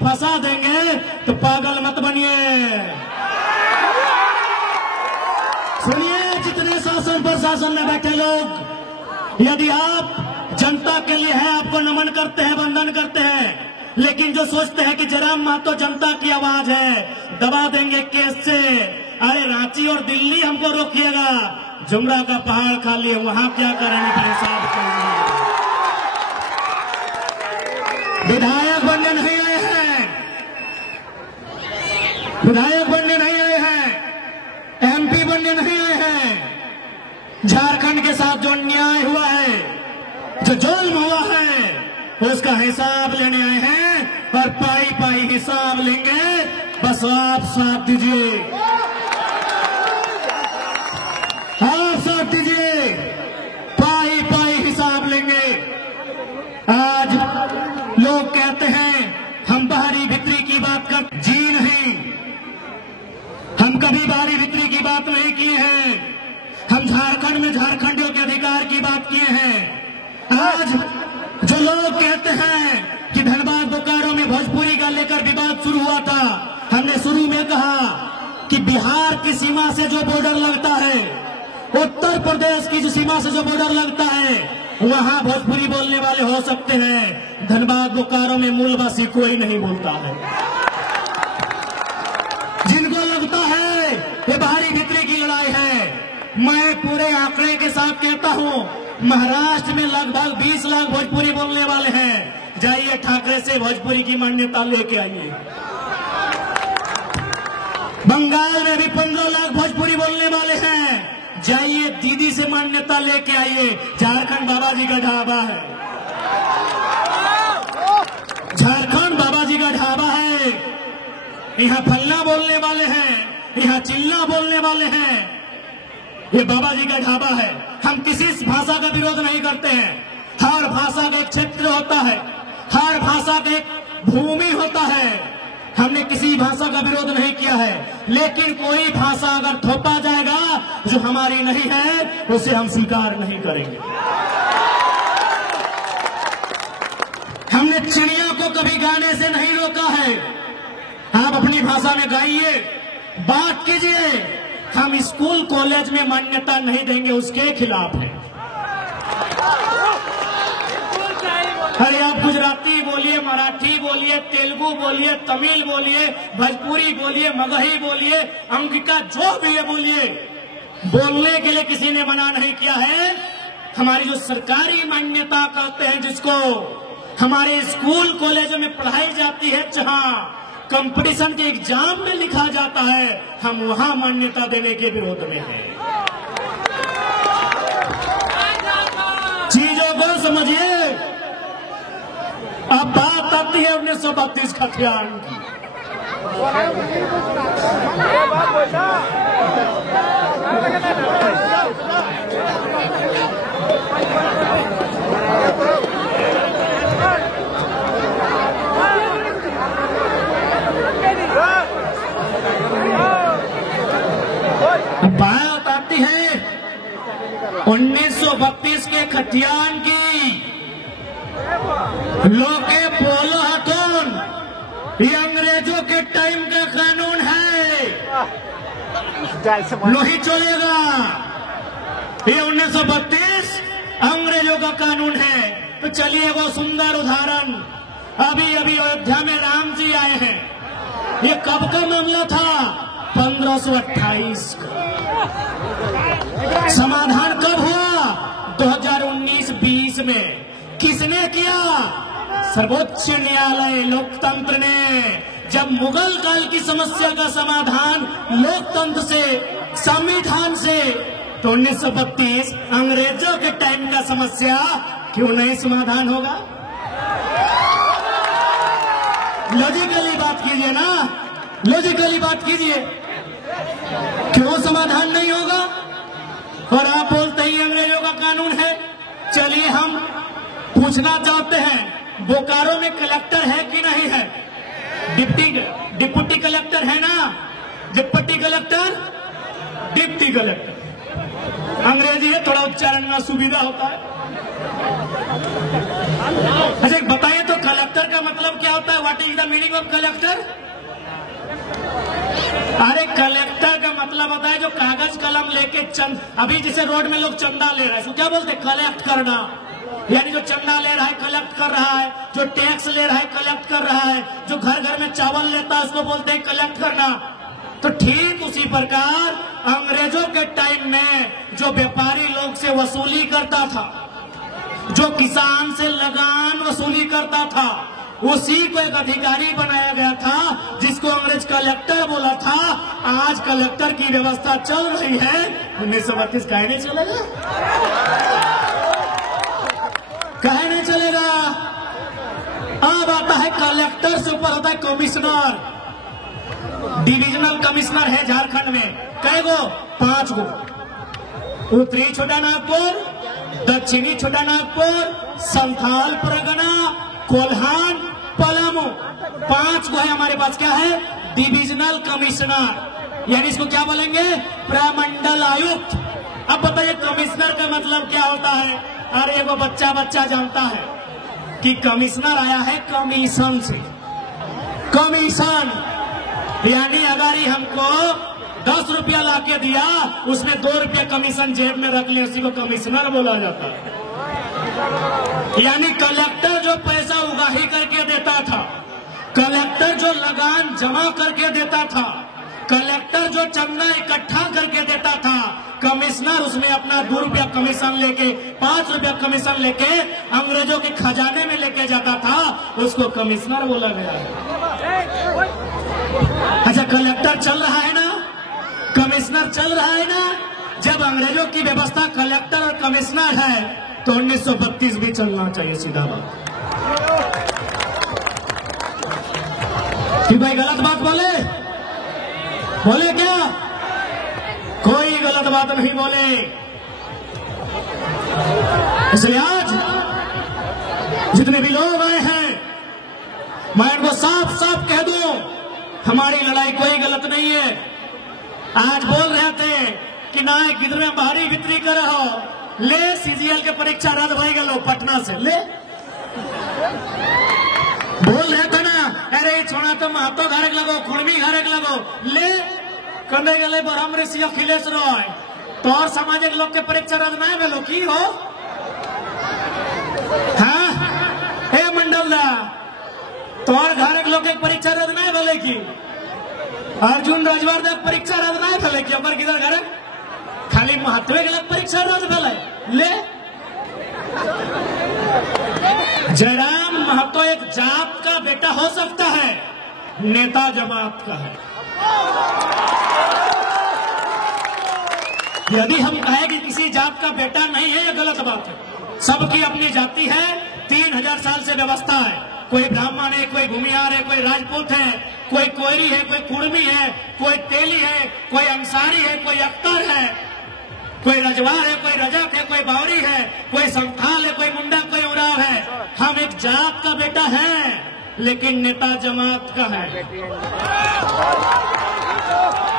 फंसा देंगे तो पागल मत बनिए। सुनिए जितने शासन प्रशासन में बैठे लोग, यदि आप जनता के लिए है, आपको नमन करते हैं, वंदन करते हैं, लेकिन जो सोचते हैं कि जयराम महतो जनता की आवाज है, दबा देंगे केस से, अरे रांची और दिल्ली हमको रोकिएगा, जुमरा का पहाड़ खाली है, वहां क्या करेंगे फिर हिसाब करेंगे। विधायक बनने नहीं आए हैं, विधायक बनने नहीं आए हैं, एमपी बनने नहीं आए हैं। झारखंड के साथ जो अन्याय हुआ है, जो जुल्म हुआ है, उसका हिसाब लेने आए हैं और पाई पाई हिसाब लेंगे। बस आप साथ दीजिए, आप साथ दीजिए, पाई पाई हिसाब लेंगे। आज लोग कहते हैं हम बाहरी भीतरी की बात कर, जी नहीं, हम कभी बाहरी भीतरी की बात नहीं किए हैं। हम झारखंड में झारखंडियों के अधिकार की बात किए हैं। आज जो लोग कहते हैं कि धनबाद बोकारो में भोजपुरी का लेकर विवाद शुरू हुआ था, हमने शुरू में कहा कि बिहार की सीमा से जो बॉर्डर लगता है, उत्तर प्रदेश की जो सीमा से जो बॉर्डर लगता है, वहां भोजपुरी बोलने वाले हो सकते हैं, धनबाद बोकारो में मूलवासी कोई नहीं बोलता है। जिनको लगता है ये बाहरी भीतरी की लड़ाई है, मैं पूरे आंकड़े के साथ कहता हूं, महाराष्ट्र में लगभग 20 लाख भोजपुरी बोलने वाले हैं। जाइए ठाकरे से भोजपुरी की मान्यता लेके आइए। बंगाल में भी 15 लाख भोजपुरी बोलने वाले हैं। जाइए दीदी से मान्यता लेके आइए। झारखंड बाबा जी का ढाबा है, झारखंड बाबा जी का ढाबा है। यहाँ फल्ला बोलने वाले हैं, यहाँ चिल्ला बोलने वाले हैं। ये बाबा जी का ढाबा है। हम किसी भाषा का विरोध नहीं करते हैं। हर भाषा का एक क्षेत्र होता है, हर भाषा का एक भूमि होता है। हमने किसी भाषा का विरोध नहीं किया है, लेकिन कोई भाषा अगर थोपा जाएगा जो हमारी नहीं है, उसे हम स्वीकार नहीं करेंगे। हमने चिड़िया को कभी गाने से नहीं रोका है। आप अपनी भाषा में गाइए, बात कीजिए। हम स्कूल कॉलेज में मान्यता नहीं देंगे, उसके खिलाफ है। अरे आप गुजराती बोलिए, मराठी बोलिए, तेलुगु बोलिए, तमिल बोलिए, भोजपुरी बोलिए, मगही बोलिए, अंगिका जो भी है बोलिए, बोलने के लिए किसी ने मना नहीं किया है। हमारी जो सरकारी मान्यता कहते हैं, जिसको हमारे स्कूल कॉलेजों में पढ़ाई जाती है, जहां कंपटीशन के एग्जाम में लिखा जाता है, हम वहां मान्यता देने के विरोध में हैं। चीजों को समझिए। अब बात आती है 1932 खतियान की। बात आती है 1932 के खतियान की। लोके पोलो हथोन, ये अंग्रेजों के टाइम का कानून है, नहीं चलेगा। ये 1932 अंग्रेजों का कानून है। तो चलिए वो सुंदर उदाहरण, अभी अभी अयोध्या में राम जी आए हैं। ये कब का मामला था? 1528 का। समाधान कब हुआ? 2019-20 में। किसने किया? सर्वोच्च न्यायालय, लोकतंत्र ने। जब मुगल काल की समस्या का समाधान लोकतंत्र से, संविधान से, तो 1932 अंग्रेजों के टाइम का समस्या क्यों नहीं समाधान होगा? लॉजिकली बात कीजिए ना, लॉजिकली बात कीजिए, क्यों समाधान नहीं होगा? और आप बोलते ही अंग्रेजों का कानून है। चलिए हम पूछना चाहते हैं, बोकारो में कलेक्टर है कि नहीं है? डिप्टी कलेक्टर है ना? डिप्टी कलेक्टर, डिप्टी कलेक्टर अंग्रेजी है, थोड़ा उच्चारण में सुविधा होता है। अच्छा बताइए तो कलेक्टर का मतलब क्या होता है? व्हाट इज द मीनिंग मतलब कलेक्टर? अरे कलेक्टर का मतलब होता है जो कागज कलम लेके अभी जैसे रोड में लोग चंदा ले रहा है, तो क्या बोलते हैं? कलेक्ट करना। यानी जो चंदा ले रहा है कलेक्ट कर रहा है, जो टैक्स ले रहा है कलेक्ट कर रहा है, जो घर घर में चावल लेता है उसको बोलते हैं कलेक्ट करना। तो ठीक उसी प्रकार अंग्रेजों के टाइम में जो व्यापारी लोग से वसूली करता था, जो किसान से लगान वसूली करता था, उसी को एक अधिकारी बनाया गया था जिसको अंग्रेज कलेक्टर बोला था। आज कलेक्टर की व्यवस्था चल रही है, 1932 काहे नहीं चलेगा? काहे नहीं चलेगा? अब आता है कलेक्टर से ऊपर होता है कमिश्नर। डिविजनल कमिश्नर है झारखंड में, कै गो? 5 गो। उत्तरी छोटा नागपुर, दक्षिणी छोटा नागपुर, संथाल परगना, कोल्हान, पलामू, 5 गो है हमारे पास। क्या है? डिविजनल कमिश्नर, यानी इसको क्या बोलेंगे? प्रमंडल आयुक्त। अब बताइए कमिश्नर का मतलब क्या होता है? अरे वो बच्चा जानता है कि कमिश्नर आया है कमीशन से। कमीशन यानी अगर ही हमको 10 रुपया लाके दिया, उसमें 2 रुपया कमीशन जेब में रख लिया, उसी को कमिश्नर बोला जाता है। यानी कलेक्टर जो पैसा उगाही करके देता था, कलेक्टर जो लगान जमा करके देता था, कलेक्टर जो चंदा इकट्ठा करके देता था, कमिश्नर उसमें अपना 2 रुपया कमीशन लेके, 5 रुपया कमीशन लेके अंग्रेजों के खजाने में लेके जाता था, उसको कमिश्नर बोला गया है। अच्छा, कलेक्टर चल रहा है ना, कमिश्नर चल रहा है ना। जब अंग्रेजों की व्यवस्था कलेक्टर और कमिश्नर है तो 1932 भी चलना चाहिए। सीधा बात कि भाई गलत बात बोले क्या? कोई गलत बात नहीं बोले। इसलिए आज जितने भी लोग आए हैं, मैं इनको साफ साफ कह दूं, हमारी लड़ाई कोई गलत नहीं है। आज बोल रहे थे कि ना गिद्र में भारी बिक्री कर रहा ले, सीजीएल के परीक्षा रद्द भाई गलो पटना से ले। बोल रहे थे ना, अरे छोड़ा तो महतो घरक लगो, खुड़मी घरक लगो ले, कंधे गले बरहम ऋषि अखिलेश रॉय तो और सामाजिक लोग के परीक्षा रद्द नहीं भेलो की हो? हाँ हे मंडल दा, तो और घरक लोग के परीक्षा रद्द नहीं भेले की? अर्जुन राजवर्धन परीक्षा रद्द नहीं भेले की? ओकर किधर घर खाली महत्व के लग परीक्षा रद्द भेले ले। जयराम महतो एक जात का बेटा हो सकता है, नेता जमात का है। यदि हम कहें कि किसी जात का बेटा नहीं है, यह गलत बात है। सबकी अपनी जाति है, 3000 साल से व्यवस्था है। कोई ब्राह्मण है, कोई भूमिहार है, कोई राजपूत है, कोई कोयरी है, कोई कुर्मी है, कोई तेली है, कोई अंसारी है, कोई अख्तर है, कोई रजवार है, कोई रजक है, कोई बावरी है, कोई संथाल है, कोई मुंडा, कोई उराव है। हम एक जात का बेटा है, लेकिन नेता जमात का है।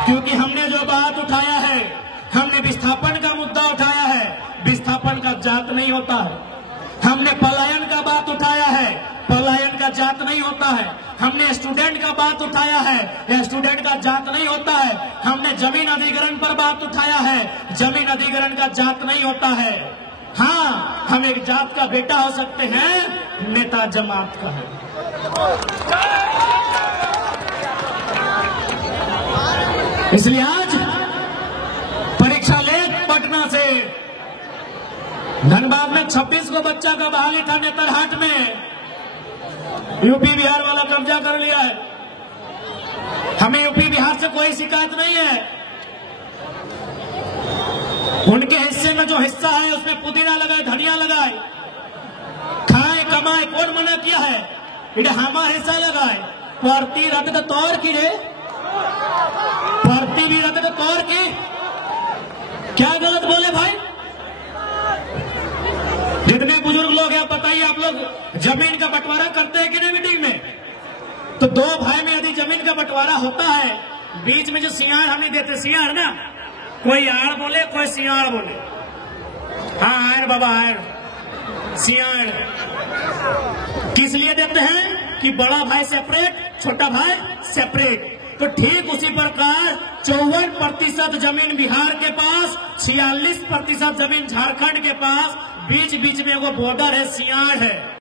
क्योंकि हमने जो बात उठाया है, हमने विस्थापन का मुद्दा उठाया है, विस्थापन का जात नहीं होता है। हमने पलायन का बात उठाया है, पलायन का जात नहीं होता है। हमने स्टूडेंट का बात उठाया है, यह स्टूडेंट का जात नहीं होता है। हमने जमीन अधिग्रहण पर बात उठाया है, जमीन अधिग्रहण का जात नहीं होता है। हाँ, हम एक जात का बेटा हो सकते हैं, नेता जमात का है। इसलिए आज परीक्षा ले पटना से धनबाद में 26 को बच्चा का बहाली था, नेतरहाट में यूपी बिहार वाला कब्जा कर लिया है। हमें यूपी बिहार से कोई शिकायत नहीं है। उनके हिस्से में जो हिस्सा है उसमें पुदीना लगाए, धनिया लगाए, खाए कमाए, कौन मना किया है? इधर हमारा हिस्सा लगाए। भर्ती रद्द का तौर की रे, भर्ती भी रद्द का तौर की, क्या गलत बोले भाई? जितने बुजुर्ग लोग हैं बताइए, आप लोग जमीन का बंटवारा करते हैं कि नहीं मीटिंग में? तो 2 भाई में यदि जमीन का बंटवारा होता है, बीच में जो सियाड़ हमें देते, सियाड़ ना, कोई आड़ बोले कोई सियाड़ बोले। हाँ आड़ बाबा आड़, सियाड़ किस लिए देते हैं? कि बड़ा भाई सेपरेट, छोटा भाई सेपरेट। तो ठीक उसी प्रकार 54% जमीन बिहार के पास, 46% जमीन झारखंड के पास, बीच बीच में वो बॉर्डर है, सियाड़ है।